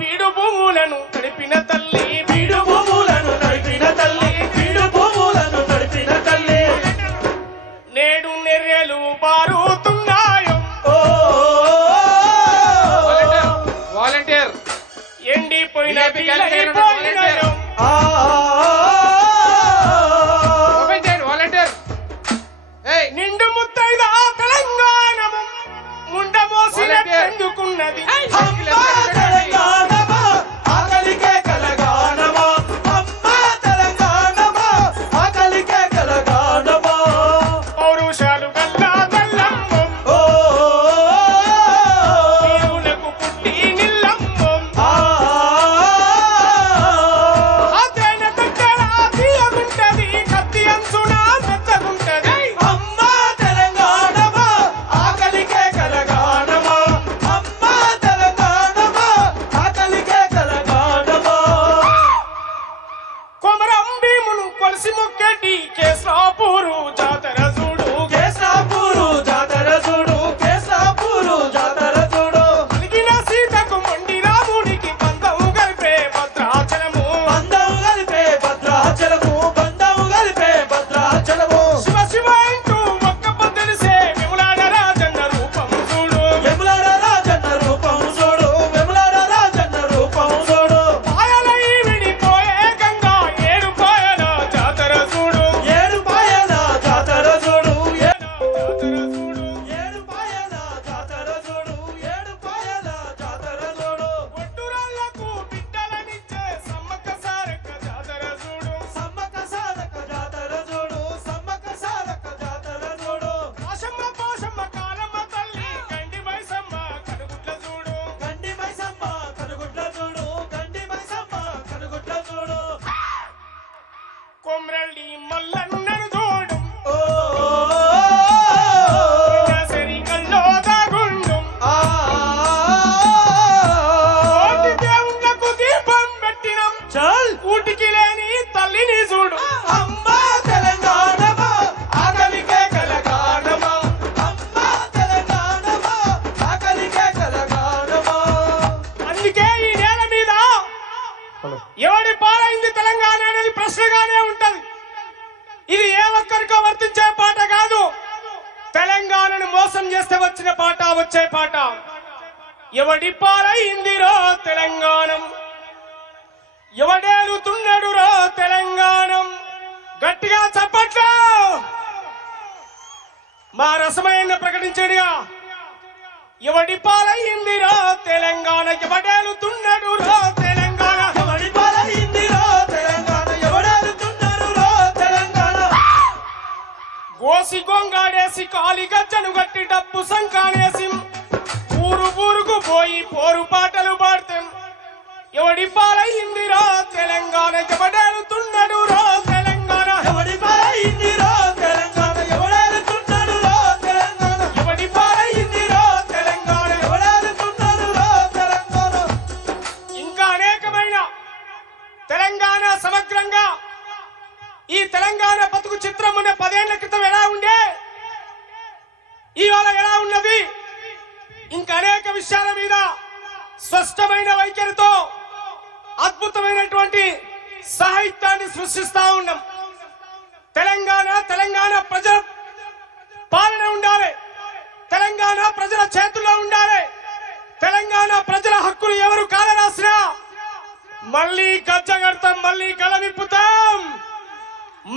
బీడు భూములను నడిపిన తల్లి బీడు భూములను నడిపిన తల్లి బీడు భూములను నడిపిన తల్లి నేడు నెర్రెలు బారుతున్నాయో వాలంటీర్ ఎండిపోయిన వాలంటీర్ నిండు ముత్తైద తెలంగాణము ముండ మోసిన ఎందుకున్నది ఆకలికే కలగానమా అమ్మ తెలంగాణమా ఆకలికే కలగానమా పౌరుషాలు గల్లా గల్లమ్మ దేవులకు పుట్టి నిల్లమ్మ అతేన దగ్గర తీయగుంటది కత్తి అంచున మెత్తగుంటది అమ్మ తెలంగాణమా ఆకలికే కలగానమా అమ్మ తెలంగాణమా ఆకలికే కలగానమా కొమరం భీమును కొలిసి మొక్కటి కేసాపూరు జాతర చూడు కేసాపూరు జాతర చూడు కేసాపూరు జాతర చూడు అలిగిన సీతకు మొండి రాముడికి బంధం కలిపే భద్రాచలము బంధం కలిపే భద్రాచలము బంధం కలిపే భద్రాచలము శివ శివ అంటూ ఒక్క పొద్దులిసే విమలాడ రాజన్న రూపం చూడు వెములాడ రాజన్న రూపం చూడు వెములాడ రాజన్న రూపం చూడు పాయల ఈ విడిపోయే గంగా ఏడు పాయల జాతర చూడు ఏడు పాయల జాతర చూడు ఏడు పాయల జాతర చూడు ఏడు పాయల జాతర చూడు ఏడు పాయల జాతర చూడు ఒట్టురాళ్లకు బిడ్డలనిచ్చే సమ్మక్క సారక్క జాతర చూడు సమ్మక్క సారక్క జాతర చూడు సమ్మక్క సారక్క జాతర చూడు పోషమ్మ పోషమ్మ కాలమ్మ తల్లి గండి మైసమ్మ కనుగుట్ల చూడు గండి మైసమ్మ కనుగుడ్ల చూడు గండి మైసమ్మ కనుగుడ్ల చూడు కొమ్రల్లి మల్లన్నను చూడు ఓ సరికల్లో దాగుండు ఆ కోటి దేవుళ్ళకు దీపం పెట్టినం చల్ కూటికి లేని తల్లిని చూడు అమ్మ తెలంగాణమా ఆకలికే కలగానమా అమ్మ తెలంగాణమా ఆకలికే కలగానమా అందుకే ఈ నేల మీద ఎవడి పాలైంది తెలంగాణ అనేది ప్రశ్నగానే ఉంటది. ఇది ఏ ఒక్కరికో వర్తించే పాట కాదు. తెలంగాణను మోసం చేస్తే వచ్చిన పాట వచ్చే పాట. ఎవడి పాలైందిరో తెలంగాణం, ఎవడేలుతున్నాడు రో తెలంగాణం. గట్టిగా చప్పట్లు. మా రసమయ్య ప్రకటించాడుగా, ఎవడి పాలైందిరో తెలంగాణ, ఎవడేలుతున్నాడు రో తెలంగాణ. ఎవడి పాలైందిరో తెలంగాణ ఎవడేలుతున్నాడు రో తెలంగాణ గోసి గొంగాడేసి కాలి గజ్జను గట్టి డబ్బు సంకానేసి ఊరు ఊరుకు పోయి పోరు పాటలు పాడతాం. ఎవడి పాలైందిరో తెలంగాణ, ఎవడేలుతున్నాడు రో తెలంగాణ. ఎవడి పాలైందిరో తెలంగాణ ఎవడేలుతున్నాడు రో తెలంగాణ ఎవడి పాలైందిరో తెలంగాణ. ఎవడేలుతున్నాడు రో తెలంగాణ ఇంకా అనేకమైన తెలంగాణ సమగ్రంగా ఈ తెలంగాణ బతుకు చిత్రం ఉన్న 10 ఏళ్ల క్రితం ఎలా ఉండే, ఇవాళ ఎలా ఉన్నది, ఇంకా అనేక విషయాల మీద స్పష్టమైన వైఖరితో అద్భుతమైనటువంటి సాహిత్యాన్ని సృష్టిస్తా ఉన్నాం. తెలంగాణ ప్రజల పాలన ఉండాలి, తెలంగాణ ప్రజల చేతుల్లో ఉండాలి. తెలంగాణ ప్రజల హక్కులు ఎవరు కాలరాసినా మళ్ళీ గజ్జగడతాం, మళ్ళీ కలవిప్పుతాం,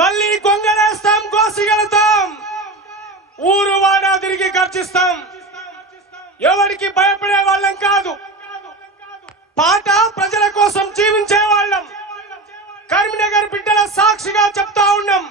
మళ్ళీ గొంగలేస్తాం, గోసిగలుతాం, ఊరు వాడా తిరిగి గర్జిస్తాం. ఎవరికి భయపడే వాళ్ళం కాదు. పాట ప్రజల కోసం జీవించే వాళ్ళం. కరీంనగర్ బిడ్డల సాక్షిగా చెప్తా ఉన్నాం.